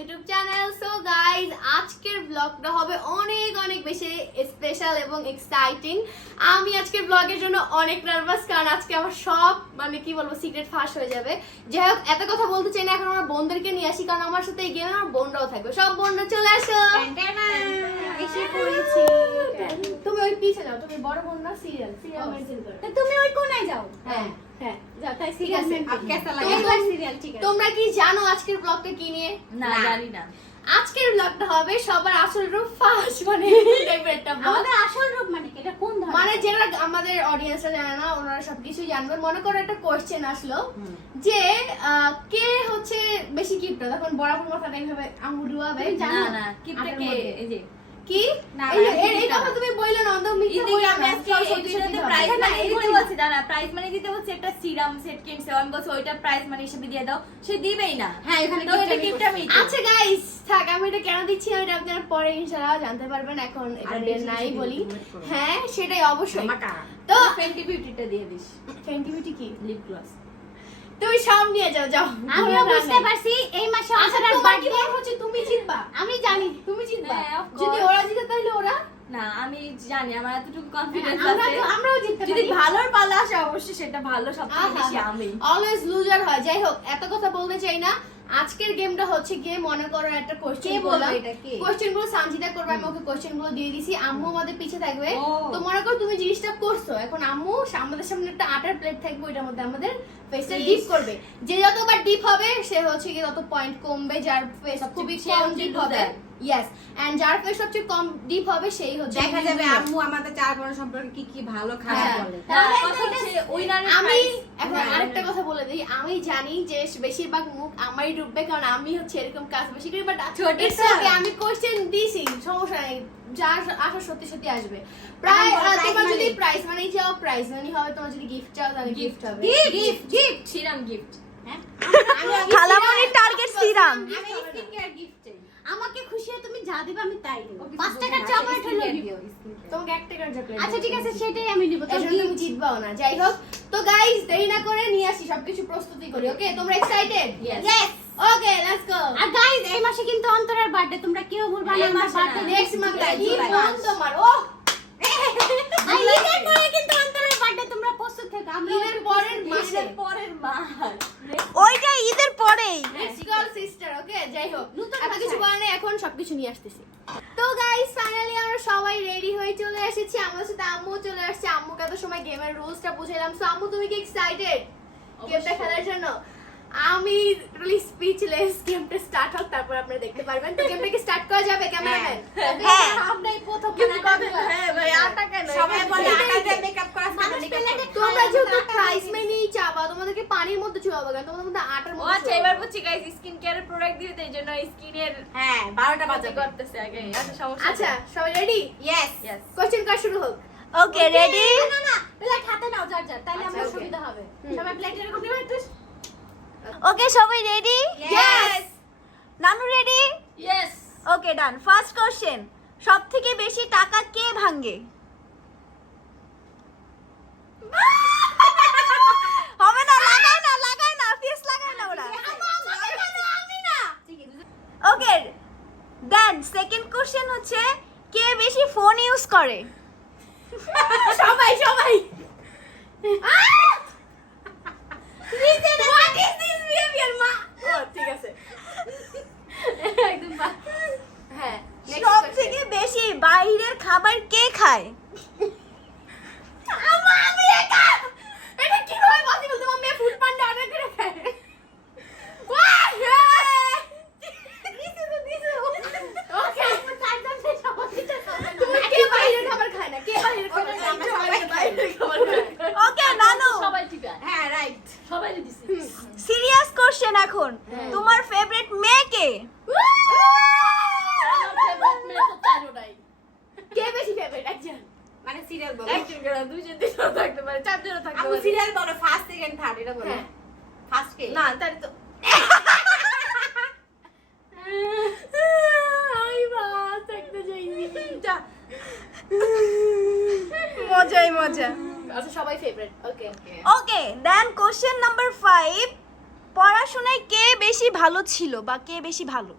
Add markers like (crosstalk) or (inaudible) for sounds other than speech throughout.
YouTube channel so guys আজকের ব্লগটা হবে অনেক অনেক বেশি স্পেশাল এবং এক্সাইটিং আমি আজকের ব্লগের জন্য অনেক নার্ভাস কারণ আজকে আমার সব মানে কি বলব সিক্রেট ফাঁস হয়ে যাবে যাই হোক এত কথা বলতে চাই না এখন আমার বোনদেরকে নিয়ে আসি কারণ আমার সাথে এই গেমে আমার বোনরাও থাকবে সব বোনরা চলে আসো এসে পড়েছি তুমি ওই পিছে যাও তুমি বড় বোন না সিরিয়াল তুমি ওই কোনায় যাও হ্যাঁ হ্যাঁ তোমরা কি জানো আজকের ব্লগটা কি নিয়ে? না। জানি না। আজকের ব্লগটা হবে সবার আসল রূপ ফাঁস মানে (laughs) আমাদের আসল রূপ মানে এটা কোন ধরনের? মানে যারা আমাদের অডিয়েন্সরা জানে না ওনারা সবকিছু জানবে। মনে করো একটা কোয়েশ্চেন আসলো যে আহ, কে হচ্ছে বেশি কিপটা তখন বরাবর মাথাটা এইভাবে আঙুল ডুবাবে না কিপটা কে? এই যে কি? না, এই না, যে- এই- এই কিপটা কথা তুমি বললে না অন্তত মিথ্যা ইদিকে আমি আজকে এই সত্যি সত্যি ভিডিওতে হবে। প্রাইজ না, মানি এই দিতে বলছি দাঁড়া প্রাইজ মানি দিতে বলছি একটা সিরাম সেট কিনছে আমি বলছি ওইটা প্রাইজ মানি হিসেবে দিয়ে দাও। সে দিবেই না। হ্যাঁ এখানে তো এটা কিপটা কিপটা আমি আচ্ছা গাইস থাক আমি এটা কেন দিচ্ছি এটা আপনারা পরে ইনশাআল্লাহ জানতে পারবেন এখন এটা নাই বলি। হ্যাঁ সেটাই অবশ্যই। তো তো ফেন্টি বিউটিটা দিয়ে দিস। ফেন্টি বিউটি কি? লিপ গ্লস তুমি সব নিয়ে যাও যাও। আমিও বুঝতে পারছি এই মাসে আচ্ছা তোমার কি বার্থডে হচ্ছে? তুমি জিতবা আমি জানি। তুমি জিতবা হ্যাঁ, যদি ওরা জিতে তাহলে ওরা? না আমি জানি আমার এতটুকু কনফিডেন্স আছে। আমরাও জিততে যদি পারি। ভালোর পালা আসে অবশ্যই সেটা ভালো সবচেয়ে বেশি আমি। অলওয়েজ লুজার হয়। যাই হোক এত কথা বলতে চাই না। আজকের গেমটা হচ্ছে গিয়ে মনে করো একটা কোশ্চেন বললাম এটা কে? কোশ্চেনগুলো সানজিদা করবে আমি ওকে কোশ্চেনগুলো দিয়ে দিছি আম্মু আমাদের পিছে থাকবে তো মনে করো তুমি জিনিসটা করছ এখন আম্মু আমাদের সামনে একটা আটার প্লেট থাকবে ওইটার মধ্যে আমাদের ফেসটা. ডিপ করবে যে যতবার ডিপ হবে সে হচ্ছে কি তত পয়েন্ট কমবে যার ফেস খুবই কম ডিপ হবে। ইয়েস এন্ড যার ফেস সবচেয়ে কম ডিপ হবে সেই হচ্ছে দেখা যাবে আম্মু আমাদের চার বোনের সম্পর্কে কি কি ভালো খারাপ হ্যাঁ। বলে। আমি এখন হ্যাঁ, আরেকটা কথা বলে দিই। আমি জানি যে বেশিরভাগ মুখ আমারই ডুববে কারণ আমি হচ্ছে এরকম কাজ বেশি করি বাট ইটস ওকে আমি কোশ্চেন দিছি সমস্যা নেই। যা আস- সত্যি সত্যি আসবে। প্রায় তোমার যদি। প্রাইস মানি চাও প্রাইস মানি হবে তোমার যদি গিফট চাও তাহলে গিফট হবে। গিফট গিফট সিরাম গিফট খালামণির টার্গেট সিরাম আমি স্কিন কেয়ার গিফট আমাকে খুশি হয়ে তুমি যা দিবে আমি তাই দেবো ওকে পাঁচ টাকার চকলেট হলো। তোমাকে এক টাকার চকলেট আচ্ছা ঠিক আছে সেটাই আমি নিব। তুমি জিতবাও না যাই হোক। তো গাইস দেরি না করে নিয়ে আসি সবকিছু প্রস্তুতি করি ওকে? তোমরা excited. Yes okay let's go R guys এই মাসে কিন্তু অন্তরের বার্থডে তোমরা কেউ ভুলবা না আমার বার্থডে নেক্সট মান্থ ফোন তোমার ও আর ঈদের পরে কিন্তু তোমরা থেকে আমরা ঈদের পরের মাসে। পরের মাস। ওইটা ঈদের পরেই। গার্ল সিস্টার ওকে যাই হোক নতুন এত কিছু বলার নেই, এখন সবকিছু নিয়ে আসতেছি। তো গাইস ফাইনালি আমরা সবাই রেডি হয়ে চলে এসেছি। আমার সাথে আম্মু চলে আসছে। আম্মুকে তো সময় গেমের রুলসটা বুঝাইলাম। সো আম্মু তুমি কি এক্সাইটেড গেমটা খেলার জন্য? আমি রিয়েলি স্পিচলেস গেমটা স্টার্ট হোক তারপর আপনারা দেখতে পারবেন। তো গেমটা কি স্টার্ট করা যাবে ক্যামেরাম্যান হ্যাঁ। আমরাই প্রথম হ্যাঁ ভাই আটা কেন সবাই বলে আটা দিয়ে মেকআপ করা। তোমরা যেহেতু প্রাইস দিয়ে মেনেই চাবা তোমাদেরকে পানির মধ্যে চুয়াবো কেন তোমাদের মধ্যে আটার মধ্যে আচ্ছা এবার বুঝছি গাইস স্কিন কেয়ারের প্রোডাক্ট জন্য স্কিনের হ্যাঁ বারোটা বাজে বাজে। করতেছে আগে। আচ্ছা সমস্যা আচ্ছা সবাই রেডি ইয়েস ইয়েস কোশ্চেন কার শুরু হোক। ওকে রেডি না, না না প্লেট হাতে নাও যার যার তাহলে আচ্ছা, আমার okay. সুবিধা হবে। সবাই প্লেট এরকম নিবে একটু ওকে সবাই রেডি ইয়েস নানু ready yes okay done first question সব থেকে বেশি টাকা কে ভাঙে? (laughs) হবে না লাগায় না লাগায় না ফেস লাগায় না ওরা। ওকে দেন সেকেন্ড কোশ্চেন হচ্ছে কে বেশি ফোন ইউজ করে সবাই সবাই হোয়াট ইজ দিস বিহেভিয়ার মা ও ঠিক আছে একদম বা- হ্যাঁ next সব question. থেকে বেশি বাইরের খাবার কে খায় আমি একা এটা কীভাবে পসিবল তোমার মেয়ে ফুড পান্ডা অর্ডার করে খায় ওয়াহ! দিছো তো, দিছো। Okay. তুমি কে বাইরের খাবার খায় না কে বাইরের খাবার খায় না? সবাই বাইরের খাবার খায়। ওকে নানু সবাই ঠিক আছে হ্যাঁ রাইট সবাই দিছি সিরিয়াস কোশ্চেন এখন হ্যাঁ। তোমার ফেভারিট মেয়ে কে আমার ফেভারিট মেয়ে তো চারোটাই কে বেশি ফেভারিট একজন মানে সিরিয়াল বলো একজন করে দুইজন তিনজন থাকতে পারে চারজনও থাকতে আপু পারে সিরিয়াল বলো ফার্স্ট সেকেন্ড থার্ড এটা বলো হ্যাঁ। ফার্স্ট কে না তার তো আমি বাস একটা যাইনি যা মজাই মজা আচ্ছা সবাই favourite okay okay then question number five পড়াশোনায় কে বেশি ভালো ছিল বা কে বেশি ভালো?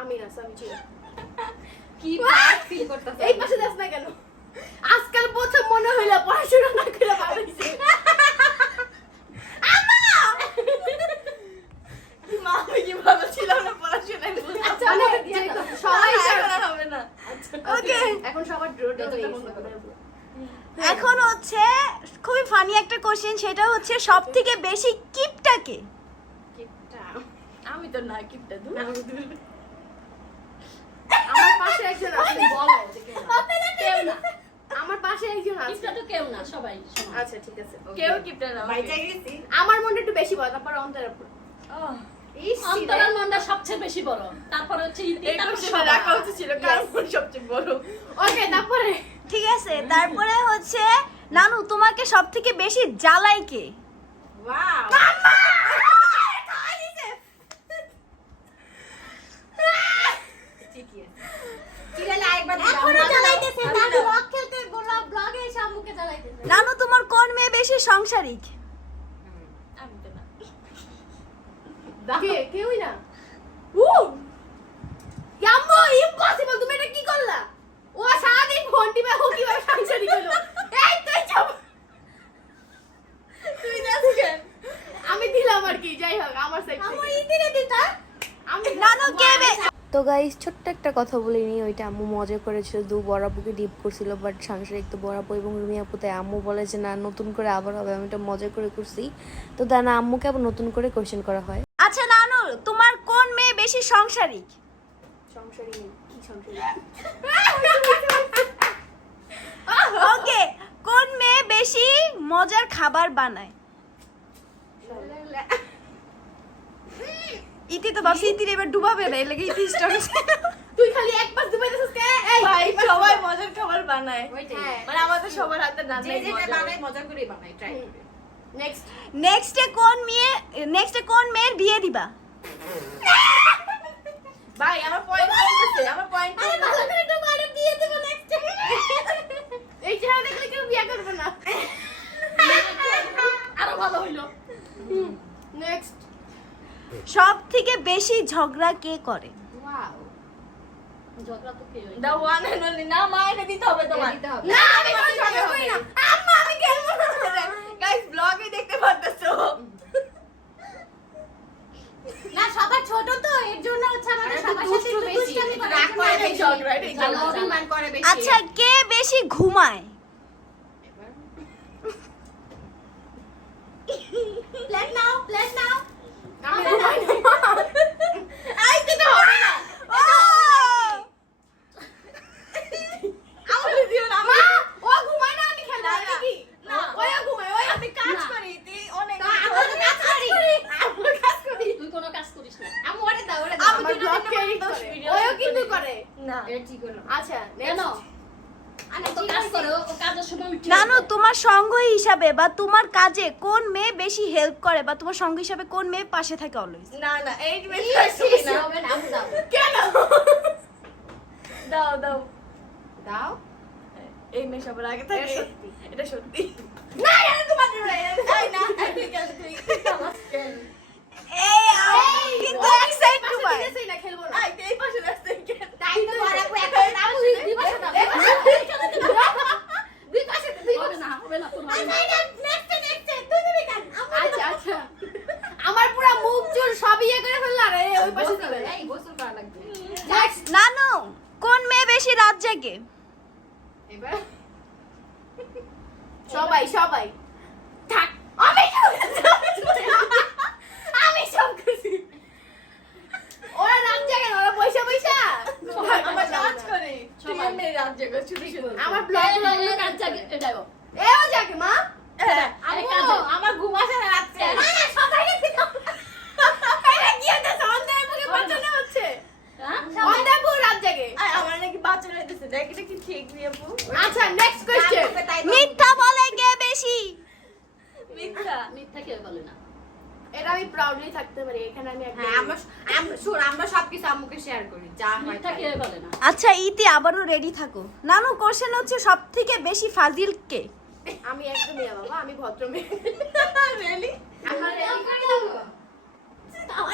আমি না আমি ছিল। কি ফিল করতেছ? এই পাশে যাস না কেন? আজকাল প্রথম মনে হইল পড়াশোনা না করে ভালো হইছে। এখন হচ্ছে খুবই ফানি একটা কোশ্চেন সেটা হচ্ছে সব থেকে বেশি কিপটাকে কিপটা আমি তো না কিপটা দু আমার পাশে একজন আছে বলো যে কেউ না। আমার পাশে একজন আছে। কিপটা তো কেউ না সবাই আচ্ছা ঠিক আছে কেউ কিপটা না বাইচা গেছি। আমার মনটা একটু বেশি বড় তারপর অন্তর উপর। ওহ, ইস মনটা সবচেয়ে বেশি বড়। তারপর হচ্ছে ইতি তারপর রাখা উচিত ছিল কার সবচেয়ে বড়। ওকে তারপরে। ঠিক আছে তারপরে হচ্ছে নানু তোমাকে সব থেকে বেশি জ্বালাই কে? ওয়াও ঠিকই আছে চিরালে আরেকবার দিলাম। এখনও জ্বালাইতেছে আমি দাদু না। রক খেলতে গোলা ব্লগে এসে নানু তোমার কোন মেয়ে বেশি সংসারিক? আমি তো না। কে কেউই না। উ! ইয়াম্মো ইম্পসিবল তুমি এটা কি করলা? ও সারাদিন ফোন টিপে ও কীভাবে সংসারই হলো? এই তুই চুপ। তুই যাস কেন? আমি দিলাম আর কি যাই হোক আমার সাইড আমার দিতা আমি নানু কে তো গাইস ছোট্ট একটা কথা বলে নিই ওইটা আম্মু মজা করেছিল দু বড়াপুকে ডিপ করছিল বাট সাংসারিক তো বড়াপু এবং রুমি আপু তাই আম্মু বলে যে না নতুন করে আবার হবে আমি এটা মজা করে করছি। তো দানা আম্মুকে আবার নতুন করে কোশ্চেন করা হয়। আচ্ছা নানু তোমার কোন মেয়ে বেশি সংসারিক? কি ওকে কোন মেয়ে বেশি মজার খাবার বানায়? ইতি তো ভাবছি ইতির এবার ডুবাবে না এর লাগে ইতি স্টক তুই খালি এক পাশ দুবাই দিছিস কে? এই ভাই সবাই মজার খাবার বানায়। ওইটাই। হ্যাঁ। মানে আমাদের সবার হাতে যে রান্নাই যেটা মজা বানায় মজা করে বানায় ট্রাই করে নেক্সট নেক্সটে কোন মেয়ে নেক্সটে কোন মেয়ের বিয়ে দিবা? ভাই আমার পয়েন্ট আমার পয়েন্ট আরে ভালো করে একটু দেব নেক্সট এই চেহারা দেখলে কেউ বিয়ে করবে না আরও ভালো হইল নেক্সট সব থেকে বেশি ঝগড়া কে করে? ওয়াও ঝগড়া তো কেউ দা ওয়ান এন্ড অনলি না মা দিতে হবে তোমার না আমি কোনো ঝগড়া করি না। আম্মা আমি খেলব না। গাইস ব্লগে দেখতে পারতেছো। না সবার ছোট তো এর জন্য হচ্ছে আমাদের সবার সাথে একটু বেশি, দুষ্টামি রাগ করে বেশি। ঝগড়া, এটাই জ্বালাও। ঝগড়া। অভিমান করে বেশি। আচ্ছা কে বেশি ঘুমায় এবার প্লেট নাও প্লেট নাও আমি ঘুমাই না আই দিতে হবে না ও! আমার দিও না মা ও ঘুমায় না আমি খেলব না, না না, কি না। ওই ঘুমায় ওই আমি কাজ না। করি তুই অনেক আমরা তো কাজ করি আমরা কাজ করি তুই কোনো কাজ করিস না আমি ওরে দাও ওরে আমি আমার দুটো ব্লগ তিনটে এডিট দশ করে video ওও shoot কিন্তু করি। করে না এটা ঠিক হলো আচ্ছা কেন নেক্সট ও তো কাজ করে ও ও কাজের সময় উঠে নানু তোমার সঙ্গ হিসাবে বা তোমার কাজে কোন মেয়ে বেশি হেল্প করে বা তোমার সঙ্গ হিসাবে কোন মেয়ে পাশে থাকে অলওয়েজ না না এই কেন? দাও দাও। দাও। এই মেয়ে সবার আগে থাকে। এটা সত্যি। এটা সত্যি। না এটা তোমার না এই কিন্তু এই পাশে রাস্তায় তাই তো আচ্ছা নেক্সট কোশ্চেন মিথ্যা বলে কে বেশি? মিথ্যা মিথ্যা কে বলে না। এটা আমি প্রাউডলি থাকতে পারি এখানে আমি হ্যাঁ আমরা আমরা আমরা সবকিছু আম্মুকে শেয়ার করি যা মিথ্যা কে বলে না। আচ্ছা ইতি আবারও রেডি থাকো। নানু কোশ্চেন হচ্ছে সবথেকে বেশি ফাজিল কে? আমি একদম মেয়ে বাবা আমি ভদ্র মেয়ে। রিয়েলি আমার রেডি করে দাও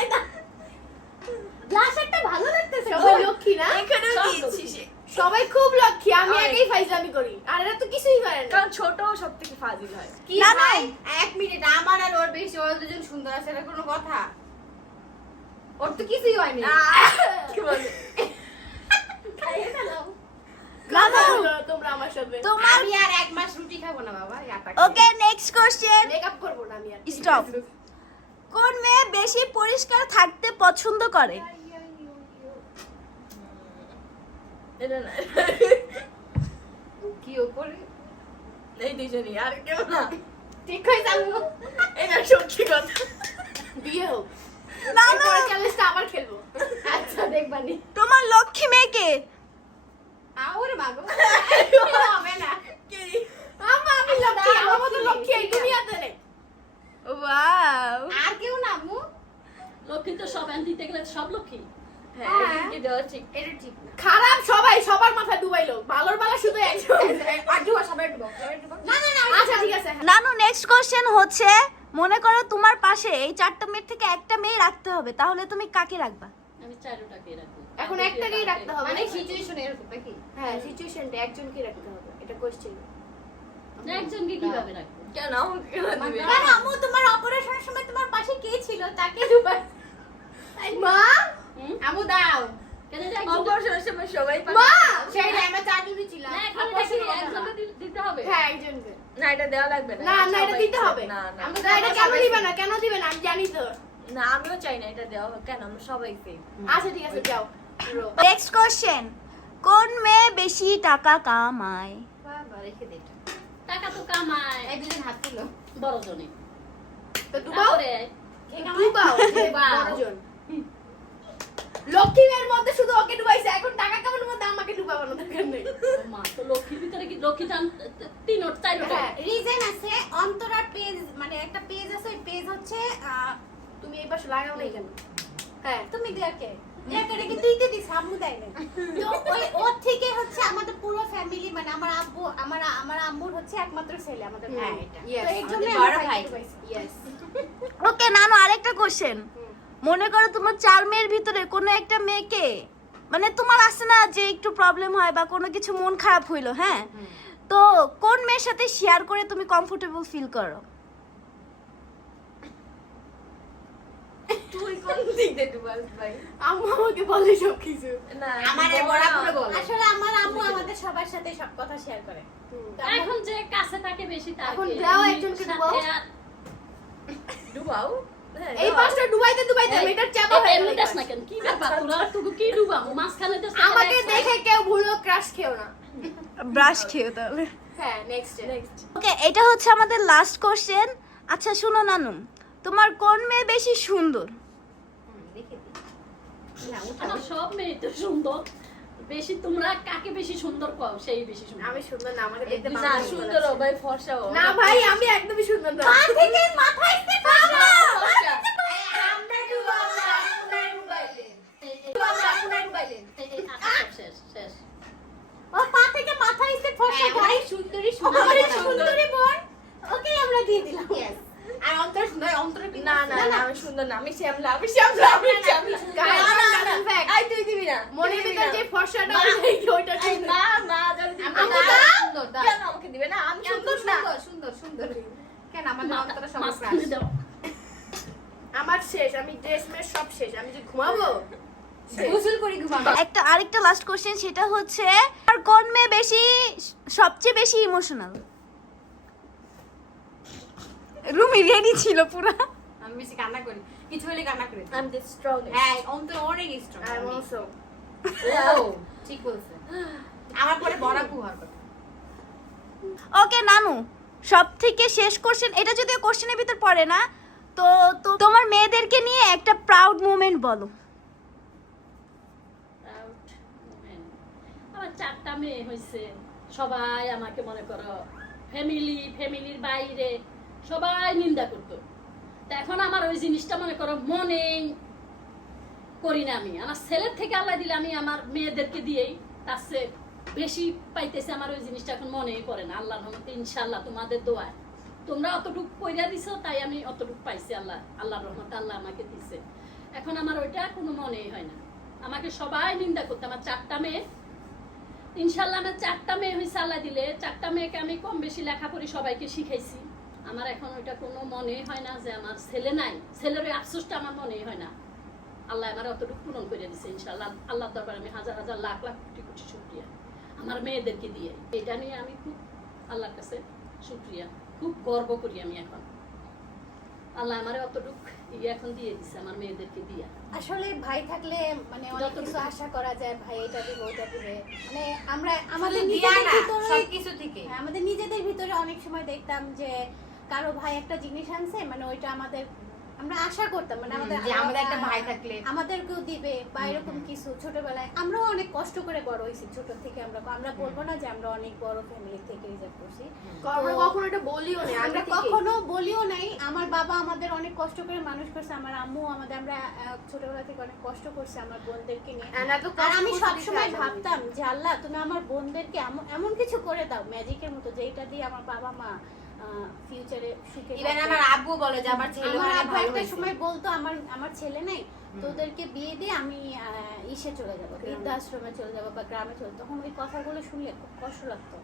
একটা ভালো লাগতেছে লক্ষ্মী না? এখানেও দিয়েছি সে। যাব? আগেই ফাইজলামি করি। আর এরা তো কিছুই করে না। কারণ ছোট সব থেকে ফাজিল হয়। কি না, না। ভাই? এক মিনিট আমার আর ওর বেশি ওর দুজন সুন্দর আছে এটা কোনো কথা? ওর তো কিছুই হয়নি। (laughs) কি বলে? তোমরা আমার সাথে। তোমার আমি আর এক মাস রুটি খাব না বাবা ওকে নেক্সট কোশ্চেন মেকআপ করব না আমি আর। স্টপ (laughs) কোন মেয়ে বেশি পরিষ্কার থাকতে পছন্দ করে? এটা না কি ওপরে এই দুজনই আর কেউ না ঠিক হয়ে যাব এটা সত্যি কথা বিয়ে হোক নানু এরপরে চ্যালেঞ্জটা আবার খেলব আচ্ছা দেখবানি তোমার লক্ষ্মী মেয়েকে আওরে মাগো হবে না আমা আমি লক্ষ্মী আমার মতো লক্ষ্মী এই দুনিয়াতে নেই ওয়াও আর কেউ না লক্ষ্মী তো সব আন দিতে গেলে সব লক্ষ্মী হ্যাঁ ঠিক এটা ঠিক না। খারাপ সবাই সবার মাথায় ডুবাইলো। ভালোর বেলা শুধু একজন আর ডুবা। সবাই ডুবা। না না না আচ্ছা ঠিক আছে। নানু নেক্সট কোশ্চেন হচ্ছে মনে করো তোমার পাশে এই চারটা মেয়ের থেকে একটা মেয়ে রাখতে হবে তাহলে তুমি কাকে রাখবা? আমি চারোটাকে রাখব। এখন একটাকেই রাখতে হবে। মানে সিচুয়েশন এরকম নাকি? হ্যাঁ সিচুয়েশনটা একজনকে রাখতে হবে। এটা কোশ্চেন না, একজনকে কীভাবে রাখব? কেন? আমাকে কেন? না আম্মু তোমার অপারেশনের সময় তোমার পাশে কে ছিল? তাকে মা? আম্মু দাও। না হ্যাঁ একজনকে না এটা দেওয়া লাগবে না। না না এটা সবাই দিতে চাই। হবে। না না। না এটা কেন দিবে না? কেন দিবে না? আমি জানি তো। না আমিও চাই না এটা দেওয়া হোক। কেন? আমরা সবাই সেম আচ্ছা ঠিক আছে যাও। নেক্সট কোশ্চেন কোন মেয়ে বেশি টাকা কামায়? বাবা রেখে দে টাকা তো কামায়। এই দুজন হাত তুলো। বড় জনে। তো ডুবাও ডুবাও। লক্ষ্মী মেয়ের মধ্যে শুধু ওকে ডুবাইছে এখন টাকা কামানোর মধ্যে আমাকে ডুবাবানো দরকার নেই। মা তো লক্ষ্মীর ভিতরে কি লক্ষ্মী জান তিন ওট চার ওট হ্যাঁ রিজন আছে অন্তরা পেজ মানে একটা পেজ আছে ওই পেজ হচ্ছে আহ, তুমি এই পাশে লাগাও নাই কেন? হ্যাঁ তুমি দেয়াকে দেয়াকে দিস? আম্মু দেয় না ওর থেকে হচ্ছে আমাদের পুরো ফ্যামিলি মানে আমার আব্বু আমার আমার আম্মুর হচ্ছে একমাত্র ছেলে হ্যাঁ, এটা। তো Yes, এর জন্য আমাদের বড় ভাই। ইয়েস ওকে নানু আরেকটা কোশ্চেন মনে করো তোমার চার মেয়ের ভিতরে কোনো একটা মেয়েকে মানে তোমার আছে না যে একটু প্রবলেম হয় বা কোনো কিছু মন খারাপ হইল হ্যাঁ? তো কোন মেয়ের সাথে শেয়ার করে তুমি কমফোর্টেবল ফিল করো? তুই কোন দিক দিয়ে ডুবাস ভাই? আম্মু আমাকে বলে সব আমার বড় বড় করে বল। আসলে আমার আম্মু আমাদের সবার সাথে সব কথা শেয়ার করে। এখন যে কাছে থাকে বেশি এখন দাও একজনকে ডুবাও। ডুবাও? এই দাও। পাশটা ডুবাইতে ডুবাইতে মেয়েটার চাপা হয়ে এমনি গেল না কেন? কি ব্যাপার? তোরা তুই কি ডুবাবো মাঝখানে দেশ আমাকে দেখে কেউ ভুলো ক্রাশ খেও না। ব্রাশ খেয়ে তাহলে। হ্যাঁ নেক্সট নেক্সট ওকে এটা হচ্ছে আমাদের লাস্ট কোশ্চেন আচ্ছা শুনো নানু তোমার কোন মেয়ে বেশি সুন্দর? উঠাও। সব মেয়ে তো সুন্দর। বেশি তোমরা কাকে বেশি সুন্দর পাও সেই বেশি সুন্দর। আমি সুন্দর না আমাকে দেখতে না সুন্দর ও ভাই ফর্সা ও। না ভাই আমি একদমই সুন্দর না। পা থেকে মাথায় থেকে পাবো। ফর্সা। আমরা ডুবাবো না, আপনারা ডুবাইলেন। এই- এই- ডুবাবো না, আপনারা ডুবাইলেন। এই- এই আচ্ছা, সব শেষ শেষ ও পা থেকে মাথায় এসে ফর্সা হ্যাঁ, ভাই অনেক সুন্দরী আমারই সুন্দর সুন্দরী বোন ওকে আমরা দিয়ে দিলাম আর অন্তর সুন্দর অন্তর না না না আমি সুন্দর না আমি শ্যামলা আমি শ্যামলা আমি শ্যামলা Guys, না, না, fun না। fact. এই তুই দিবি না মনের ভিতর যে ফর্সাটা ওইটা না না যদি দিবি আমি না। দাও, সুন্দর, কেন আমাকে দিবে না আমি সুন্দর না সুন্দর সুন্দর কেন আমাদের মাথা- অন্তরা সবার মাঝখানে crush। দাও। আমার শেষ আমি ড্রেস মেস সব শেষ আমি যে ঘুমাবো শেষ। গোসল করি ঘুমাবো একটা আরেকটা লাস্ট কোশ্চেন সেটা হচ্ছে আর কোন মেয়ে বেশি সবচেয়ে বেশি ইমোশনাল রুমি রেডি ছিল পুরা আমি বেশি কান্না করি কিছু হলে কান্না করি। আই এম দ্য স্ট্রংগেস্ট হ্যাঁ অন্তর অনেক স্ট্রং আর মনসো ও ঠিক বলছে। আমার পরে বড় আপু হওয়ার কথা। ওকে নানু সব থেকে শেষ কোশ্চেন এটা যদিও কোশ্চেনের ভিতর পড়ে না তো তোমার মেয়েদেরকে নিয়ে একটা প্রাউড মুমেন্ট বলো. আমার চারটা মেয়ে হয়েছে সবাই আমাকে মনে করো ফ্যামিলি ফ্যামিলির বাইরে সবাই নিন্দা করতো। এখন আমার ওই জিনিসটা মনে করো মনেই করি না আমি। আমার ছেলের থেকে আল্লাহ দিলে আমি আমার মেয়েদেরকে দিয়েই তার বেশি পাইতেছে আমার ওই জিনিসটা এখন মনেই পড়ে না। আল্লাহর রহমতে ইনশাল্লাহ তোমাদের দোয়ায়। তোমরা অতটুকু কইরা দিছো, তাই আমি অতটুকু পাইছি আল্লাহ। আল্লাহর রহমতে আল্লাহ আমাকে দিছে। এখন আমার ওইটা কোনো মনেই হয় না। আমাকে সবাই নিন্দা করতে, আমার চারটা মেয়ে। ইনশাল্লাহ আমার চারটা মেয়ে হয়েছে আল্লাহ দিলে। চারটা মেয়েকে আমি কম বেশি লেখাপড়ি সবাইকে শিখাইছি। আমার এখন ওইটা কোনো মনে হয় না যে আমার ছেলে নাই। ছেলের ওই আফসোসটা আমার মনে হয় না। আল্লাহ আমার অতটুকু পূরণ করে দিছে ইনশাল্লাহ আল্লাহ দরবার আমি হাজার হাজার লাখ লাখ কোটি কোটি শুক্রিয়া। আমার মেয়েদেরকে দিয়ে। এটা নিয়ে আমি খুব আল্লাহর কাছে শুক্রিয়া। খুব গর্ব করি আমি এখন। আল্লাহ আমার অতটুক এখন দিয়ে দিছে আমার মেয়েদেরকে দিয়া। আসলে ভাই থাকলে মানে অনেক কিছু আশা করা যায় ভাই এটা দিবে ওটা দিবে। মানে আমরা আমাদের নিজেদের ভিতরে সবকিছু থেকে। হ্যাঁ, আমাদের নিজেদের ভিতরে অনেক সময় দেখতাম যে কারও ভাই একটা জিনিস আনছে মানে ওইটা আমাদের আমরা আশা করতাম মানে আমাদের যে আমাদের একটা ভাই থাকলে। আমাদেরকেও দিবে বা এরকম কিছু। ছোটবেলায় আমরাও অনেক কষ্ট করে বড় হয়েছি ছোট থেকে আমরা আমরা বলব না যে আমরা অনেক বড় ফ্যামিলি থেকে রিজার্ভ করছি। আমরা কখনো এটা বলিও না আমরা কখনো বলিও নাই আমার বাবা আমাদের অনেক কষ্ট করে মানুষ করছে আমার আম্মু আমাদের আমরা ছোটবেলা থেকে অনেক কষ্ট করছে আমার বোনদেরকে নিয়ে। আর আমি সবসময় ভাবতাম যে আল্লাহ তুমি আমার বোনদেরকে এমন- এমন কিছু করে দাও ম্যাজিকের মতো যেটা দিয়ে আমার বাবা মা ফিউচারে সুখে ইভেন আমার আব্বু বলে যে আমার ছেলে আমার অনেক আব্বু একটা সময় বলতো আমার আমার ছেলে নাই তোদেরকে বিয়ে দিয়ে আমি আহ, ইসে চলে যাব বৃদ্ধাশ্রমে চলে যাব বা গ্রামে চলে তখন ওই কথাগুলো শুনলে খুব কষ্ট লাগতো।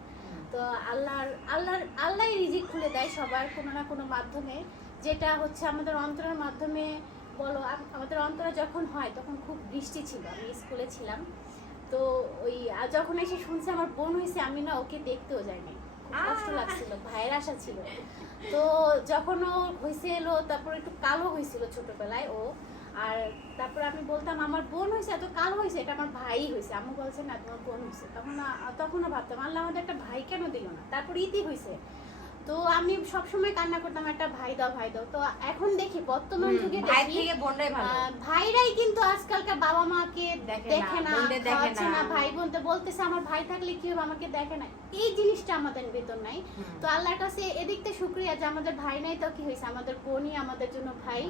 তো আল্লাহর আল্লাহর আল্লাহ রিজিক খুলে দেয় সবার কোনো না কোনো মাধ্যমে। যেটা হচ্ছে আমাদের অন্তরের মাধ্যমে বলো আমাদের অন্তরে যখন হয় তখন খুব বৃষ্টি ছিল আমি স্কুলে ছিলাম। তো ওই যখন এসে শুনছে আমার বোন হয়েছে আমি না ওকে দেখতেও যাইনি। কষ্ট লাগছিল ভাইয়ের আশা ছিল। তো যখন ও হয়েছে এলো তারপর একটু কালো হয়েছিল ছোটবেলায় ও। আর তারপর আমি বলতাম আমার বোন হয়েছে এত কালো হয়েছে এটা আমার ভাই হয়েছে আমি বলছে না তোমার বোন হয়েছে তখন তখনও ভাবতাম আল্লাহ আমাদের একটা ভাই কেন দিল না? তারপর ইতি হয়েছে তো আমি সবসময় কান্না করতাম একটা ভাই দাও ভাই দাও তো এখন দেখি বর্তমান যুগে থেকে ভাইরাই কিন্তু আজকালকার বাবা মাকে দেখে না, দেখে না। ভাই বোনতে বলতেছে আমার ভাই থাকলে কি হবে? আমাকে দেখে না। এই জিনিসটা আমাদের ভিতর নাই। তো আল্লাহর কাছে এদিকতে শুক্রিয়া যে আমাদের ভাই নাই তো কি হয়েছে? আমাদের বোনই আমাদের জন্য ভাই।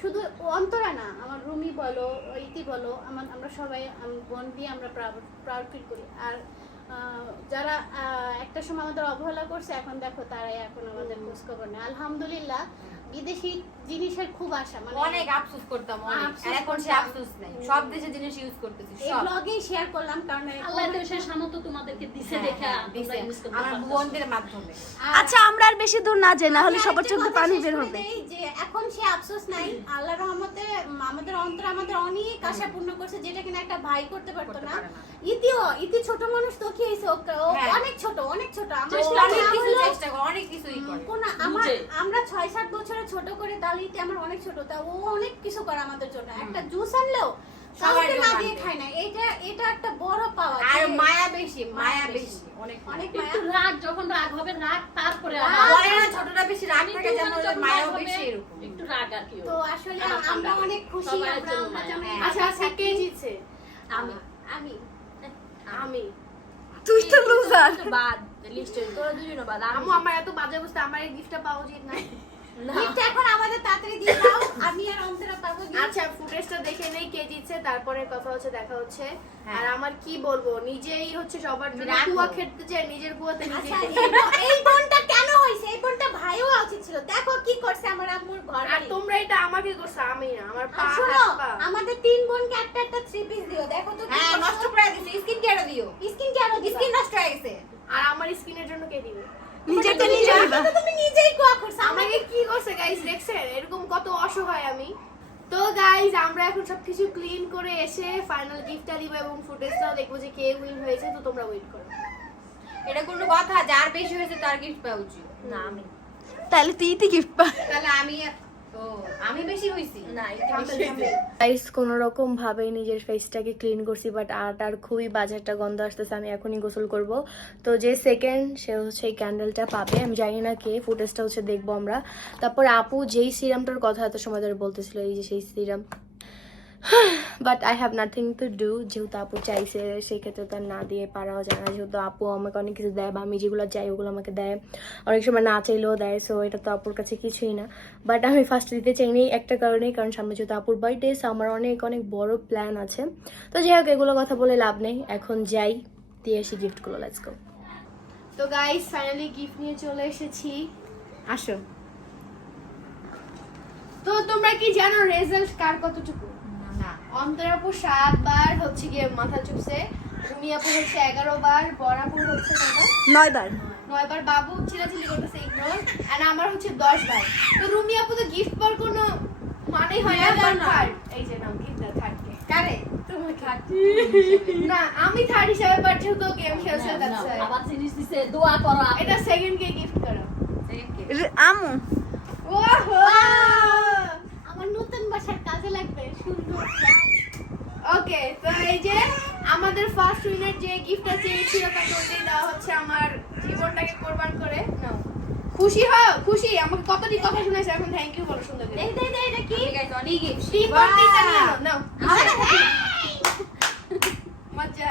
শুধু অন্তরা না আমার রুমি বলো ইতি বলো আমার আমরা সবাই বোন দিয়ে আমরা প্রাউড ফিল করি। আর যারা একটা সময় আমাদের অবহেলা করছে, এখন দেখো তারাই এখন আমাদের খোঁজ খবর নেই আলহামদুলিল্লাহ, বিদেশি জিনিসের খুব আশা মানে অনেক আফসোস করতাম অনেক। আর এখন সে আফসোস নাই। সব দেশের জিনিস ইউজ করতেছি এই সব। ব্লগেই শেয়ার করলাম কারণ আল্লাহ তো সে সামর্থ্য তোমাদেরকে দিছে হ্যাঁ, দেখা হ্যাঁ, আমার বোনদের মাধ্যমে। আচ্ছা আমরা আর বেশি দূর না যাই না হলে সবার চোখে পানি বের হবে। যে এখন সে আফসোস নাই আল্লাহর রহমতে আমাদের অন্তর আমাদের অনেক আশা পূর্ণ করছে যেটা কিনা একটা ভাই করতে পারতো না। ইতিও ইতি ছোট মানুষ তো কি ও হ্যাঁ। অনেক ছোট অনেক ছোট। আমার অনেক কিছু চেষ্টা করে অনেক কিছুই করে। কোন আমার আমরা ছয় সাত বছরে ছোট করে তাহলে ইতি আমার অনেক ছোট তা ও অনেক কিছু করে আমাদের জন্য। একটা জুস আনলেও কাউকে না দিয়ে খায় না। এটা এটা একটা বড় পাওয়া আর মায়া বেশি মায়া মায়া বেশি। অনেক অনেক মায়া। মায়া একটু রাগ যখন রাগ হবে রাগ তারপরে বলে না ছোটটা বেশি রাগ থাকে যেন হবে, বেশি এরকম। একটু রাগ আর কি তো আসলে আমরা অনেক খুশি আমরা মায়া। হ্যাঁ। আচ্ছা আচ্ছা কে জিতছে আমি। আমি। আমি। তুই তো লুজার বাদ লিস্টে তোরা দুজনে বাদ। আমি। আমার এত বাজে অবস্থা আমার এই গিফটটা পাওয়া উচিত না। (laughs) গিফট এখন আমাদের তাড়াতাড়ি দিয়ে দাও আমি আর অন্তরা পাবো gift। আচ্ছা ফুটেজটা দেখে নেই কে জিতছে তারপরে কথা হচ্ছে দেখা হচ্ছে। হ্যাঁ। আর আমার কি বলব নিজেই হচ্ছে সবার জন্য কুয়া খেতে চাই নিজের কুয়াতে নিজে আচ্ছা এই বোনটা কেন হইছে এই বোনটা ভাইও উচিত ছিল। দেখো কি করছে আমার আম্মুর ঘর। আর তোমরা এটা আমাকে করছ আমি না আমার পা হাত পা। আমাদের তিন বোনকে একটা একটা থ্রি পিস দিও। দেখো তো হ্যাঁ নষ্ট করে দিছি স্কিন কেয়ার দিও। স্কিন কেন স্কিন নষ্ট হয়ে গেছে। আর আমার স্কিনের জন্য কে দিবে? নিজেরটা নিজে দিবা। তুমি নিজেই কোয়া করছ। আমাকে আমাকে কি করছে গাইস দেখছেন? এরকম কত অসহায় আমি। তো গাইজ আমরা এখন সবকিছু ক্লিন করে এসে ফাইনাল গিফটটা দিব এবং ফুটেজটাও দেখব যে কে উইন হয়েছে তো তোমরা ওয়েট করো। এটা কোনো কথা যার বেশি হয়েছে তার গিফট পাওয়া উচিত। না আমি তাহলে তুই তুই গিফট পা তাহলে আমি আমি বেশি হইছি। না গাইস কোনো রকম ভাবে নিজের ফেসটাকে ক্লিন করছি বাট আর আর খুবই বাজে একটা গন্ধ আসতেছে আমি এখনই গোসল করব। তো যে সেকেন্ড সে হচ্ছে এই ক্যান্ডেলটা পাবে। আমি জানি না কে ফুটেজটা হচ্ছে দেখব আমরা। তারপর আপু যেই সিরামটার কথা এত সময় ধরে বলতেছিল এই যে সেই serum but I have nothing to do যেহেতু আপু চাইছে সেই ক্ষেত্রে তো না দিয়ে পারাও যায় না। যেহেতু আপু আমাকে অনেক কিছু দেয় বা আমি যেগুলো চাই, ওগুলো আমাকে দেয়। অনেক সময় না চাইলেও দেয় সো এটা তো আপুর কাছে কিছুই না। বাট আমি ফার্স্ট দিতে চাইনি একটা কারণেই, কারণ সামনে যেহেতু আপুর বার্থডে সো আমার অনেক অনেক বড় প্ল্যান আছে। তো যাই হোক, এগুলো কথা বলে লাভ নেই। এখন যাই, দিয়ে আসি গিফটগুলো লেটস গো তো গাইস ফাইনালি গিফট নিয়ে চলে এসেছি। আসো। তো তোমরা কি জানো রেজাল্ট কার কতটুকু? অন্তরাপু সাতবার হচ্ছে গিয়ে মাথা চুপছে রুমিয়াপুর হচ্ছে এগারো বার বরাপুর হচ্ছে কয়বার? নয়বার। নয়বার বাবু চিলাচিলি করতেছে ইগনোর আর আমার হচ্ছে দশ বার তো রুমিয়াপু তো গিফট পাওয়ার কোনো মানেই হয় না। থার্ড এই যে নাও গিফট কারে? না আমি থার্ড হিসাবে পার যেহেতু গেম খেলছে। আবার জিনিস দিছে দোয়া করো এটা সেকেন্ড কে গিফট করো। র- আমু ওহো আমার নতুন বাসার কাজে লাগবে? সুন্দর ওকে তো এই যে আমাদের ফার্স্ট উইনার যে গিফটটা চেয়েছিল তাকে ওটাই দেওয়া হচ্ছে আমার জীবনটাকে কোরবান করে। নাও খুশি হও খুশি। আমাকে কতটি কথা শুনেছে? এখন থ্যাংক ইউ বলো সুন্দর করে এই দে দে এটা কি? অনেক গিফট টি পট্টিটা নিয়ে নাও নাও মজা।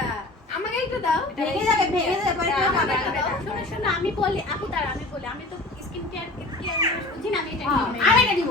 আমাকে একটু দাও। ভেঙে যাবে ভেঙে যাবে পরে খাবে শোনো শোনো আমি বলি আপু তার আমি বলি। আমি তো স্কিন কেয়ার কেয়ার বুঝি না আমি এটা নিব। আরেকটা দিব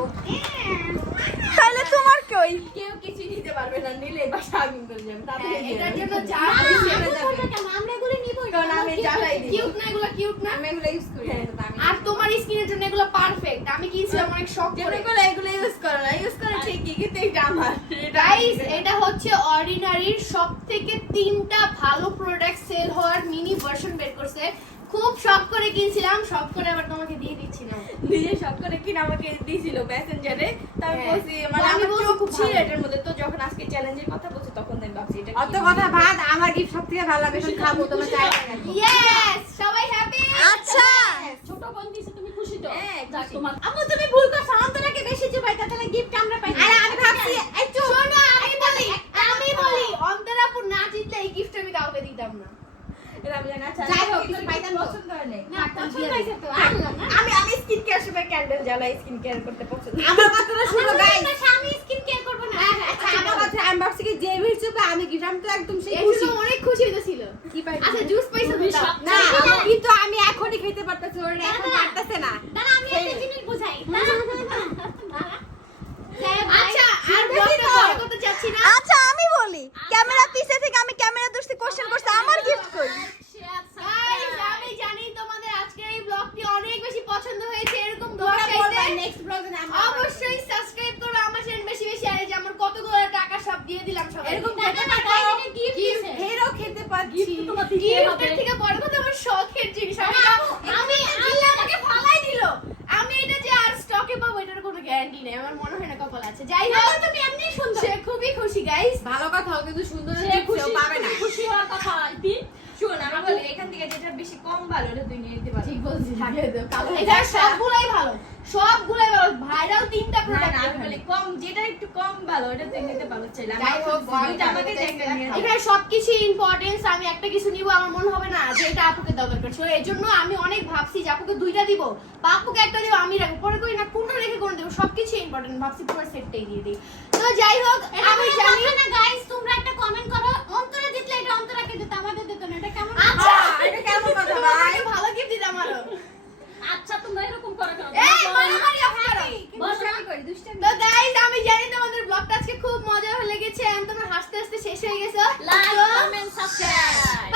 তাহলে তোমার কই? কেউ কিছু নিতে পারবে না নিলে বাসা আগুন করে যাবে তাড়াতাড়ি হ্যাঁ, এটার জন্য যা আমি হয়ে করব যাবে। কেন? আমরা এগুলো নিবই কারণ আমি জ্বালাই দিই কিউট না এগুলো কিউট না। আমি এগুলো ইউজ করি না, তো আমি আর তোমার স্কিনের জন্য এগুলো পারফেক্ট আমি কিনছিলাম অনেক শখ করে। যেগুলো এগুলো ইউজ করো না ইউজ করো ঠিকই কিন্তু এটা আমার। গাইস এটা হচ্ছে অর্ডিনারির সব থেকে তিনটা ভালো প্রোডাক্ট সেল হওয়ার মিনি ভার্সন বের করছে। খুব শখ করে কিনছিলাম শখ করে আবার তোমাকে দিয়ে দিচ্ছি নিজে সব করে কিনে আমাকে দিয়েছিল মেসেঞ্জারে তারপর হ্যাঁ। বলছি মানে আমি আমি খুব ছিল এটার মধ্যে। তো যখন আজকে চ্যালেঞ্জের কথা বলছি তখন আমি ভাবছি এটা অত কথা ভাত আমার গিফট সব থেকে ভালো লাগে খাব তোমার চাই ইয়েস সবাই হ্যাপি আচ্ছা! ছোট বোন দিছে তুমি খুশি তো? হ্যাঁ, তোমার আপু তুমি ভুল করছ অন্তরাকে বেশি চুপাই তাহলে গিফট আমরা পাই। আরে আমি ভাবছি এই শোনো আমি বলি আমি বলি। অন্তরাপুর না জিতলে এই গিফট আমি কাউকে দিতাম না। আমি জানি যাই হোক, কিন্তু কিছু পাইতাম পাইতাম পছন্দ নাই। না পছন্দ হয়েছে তো আনলাম না আমি আমি স্কিন কেয়ার সময় ক্যান্ডেল জ্বালাই স্কিন কেয়ার করতে পছন্দ আমার কথাটা শুনো গাইস আমি স্কিন কেয়ার করব না। আচ্ছা আমার কথা আমি ভাবছি কি যে ভিড় চুপে আমি গিফট আমি তো একদম সেই খুশি। অনেক খুশি হইতেছিল। কি আচ্ছা জুস পাইছো না কিন্তু আমি এখনই খেতে পারতাম ওর এখন পারতেছে না দাঁড়া আমি একটা জিনিস বুঝাই দাঁড়া দাঁড়া হ্যাঁ আচ্ছা আর ব্লগটা বড় করতে চাচ্ছি না আচ্ছা আমি বলি ক্যামেরা পিছে থেকে আমি ক্যামেরা দোষে কোশ্চেন করছি আমার গিফট কই Guys, আমি জানি তোমাদের আজকের এই ব্লগটি অনেক বেশি পছন্দ হয়েছে এরকম ব্লগ তোমরা বলবা চাইতে নেক্সট ব্লগে না অবশ্যই সাবস্ক্রাইব করো আমার চ্যানেল বেশি বেশি আর এই যে আমার কতগুলো টাকা সব দিয়ে দিলাম সবাই এরকম টাকা না গাইস এটা গিফট দিছে হেরও খেতে পারছি গিফট তোমার দিতে হবে গিফটের থেকে বড় কথা আমার শখের জিনিস আমি আমি আল্লাহ আমাকে ফালাই দিল আমি এটা যে আর স্টকে পাবো এটার কোনো গ্যারান্টি নেই আমার মনে হয় না কপাল আছে যাই হোক তুমি এমনি সুন্দর সে খুবই খুশি গাইস ভালো কথা হোক কিন্তু সুন্দর সে গিফট খুশি পাবে না তুমি খুশি হওয়ার কথা ইতি শুন আমি বলি এখান থেকে যেটা বেশি কম ভালো ওটা তুই নিয়ে নিতে পারবি ঠিক বলছিস এখানে সবগুলাই ভালো সবগুলাই ভালো। ভাইরাল তিনটা প্রোডাক্ট আমি বলি কম যেটা একটু কম ভালো ওটা তুই নিতে পারো চাইলে যাই হোক, আমাকে। এখানে সবকিছু ইম্পর্টেন্স আমি একটা কিছু নিব আমার মনে হবে না যে এটা আপুকে দেওয়া দরকার ছিল এই জন্য আমি অনেক ভাবছি যে আপুকে দুইটা দিব। বা আপুকে একটা দিব আমি রাখব। পরে করি না কোনটা রেখে কোন দেবো। সবকিছু ইম্পর্টেন্ট ভাবছি পুরো সেটটাই দিয়ে দিই। তো যাই হোক আমি জানি না গাইস তোমরা একটা কমেন্ট করো। অন্তরা জিতলে এটা অন্তরাকে দিতে আমাদের দিত না এটা কেমন আচ্ছা। এটা কেমন কথা ভাই? ভালো গিফট দিতাম আরও। আচ্ছা তোমরা এরকম করো কেন? এই মারামারি আপনারা দুষ্টামি করি দুষ্টামি তো গাইস আমি জানি তোমাদের ব্লগটা আজকে খুব মজা হয়ে লেগেছে এন্ড তোমরা হাসতে হাসতে শেষ হয়ে গেছো। Like comment subscribe